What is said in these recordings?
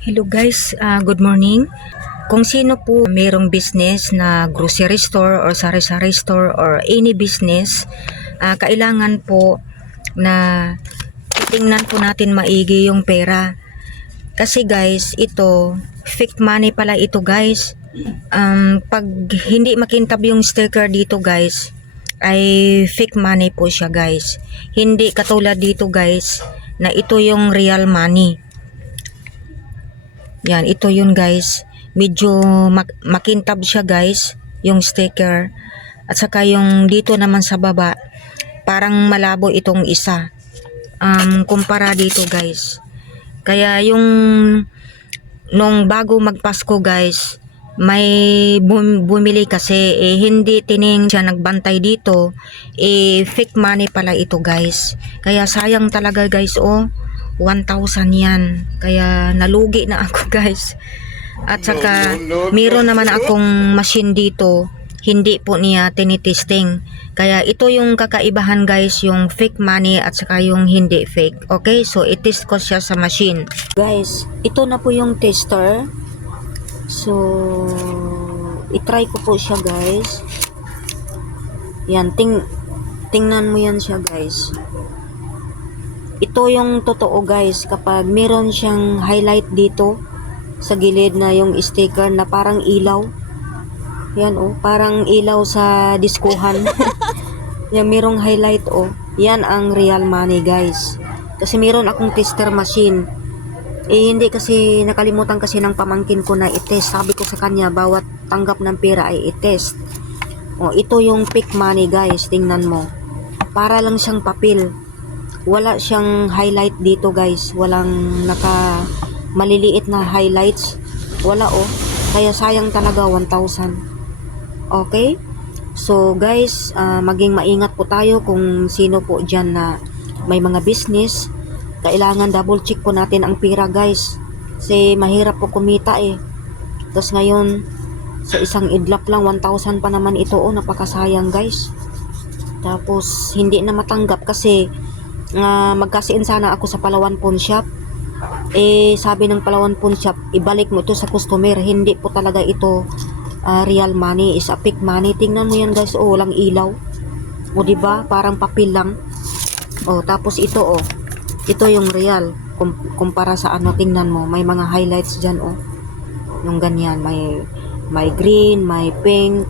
Hello guys, good morning. Kung sino po mayroong business na grocery store or sari-sari store or any business, kailangan po na titingnan po natin maigi yung pera. Kasi guys, ito, fake money pala ito guys. Pag hindi makintab yung sticker dito guys, ay fake money po siya guys. Hindi katulad dito guys, na ito yung real money. Yan, ito yun guys. Medyo makintab siya guys, yung sticker. At saka yung dito naman sa baba, parang malabo itong isa. Kumpara dito guys. Kaya yung nung bago magpasko guys, may bumili kasi hindi tining siya nagbantay dito, fake money pala ito guys. Kaya sayang talaga guys, 1,000 yan. Kaya nalugi na ako guys. At saka meron naman akong machine dito, hindi po niya tinitesting. Kaya ito yung kakaibahan guys, yung fake money at saka yung hindi fake. Okay, so itest ko siya sa machine. Guys, ito na po yung tester. So itry ko po siya guys. Yan, tingnan mo yan siya guys. Ito yung totoo guys, kapag meron siyang highlight dito sa gilid na yung sticker na parang ilaw. Yan parang ilaw sa diskuhan. Yan, merong highlight yan ang real money guys. Kasi meron akong tester machine. Hindi kasi nakalimutan kasi ng pamangkin ko na i-test. Sabi ko sa kanya, bawat tanggap ng pera ay i-test. Ito yung fake money guys, tingnan mo. Para lang siyang papel. Wala siyang highlight dito guys, walang maliliit na highlights, wala kaya sayang talaga 1,000. Okay, so guys, maging maingat po tayo kung sino po dyan na may mga business. Kailangan double check po natin ang pera guys, kasi mahirap po kumita tapos ngayon sa isang idlap lang 1,000 pa naman ito, napakasayang guys. Tapos hindi na matanggap kasi magkasiin sana ako sa Palawan Pawn Shop. Sabi ng Palawan Pawn Shop, ibalik mo ito sa customer, hindi po talaga ito real money, is a fake money. Tingnan mo yan guys, walang ilaw, diba, parang papel lang. Tapos ito ito yung real kumpara sa tingnan mo, may mga highlights dyan yung ganyan, may green, may pink.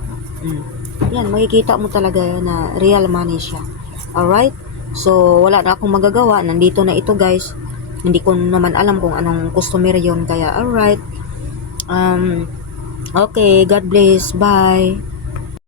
Yan, makikita mo talaga na real money siya. Alright, so wala na akong magagawa, nandito na ito guys. Hindi ko naman alam kung anong customer yon, kaya alright. Okay, God bless, bye.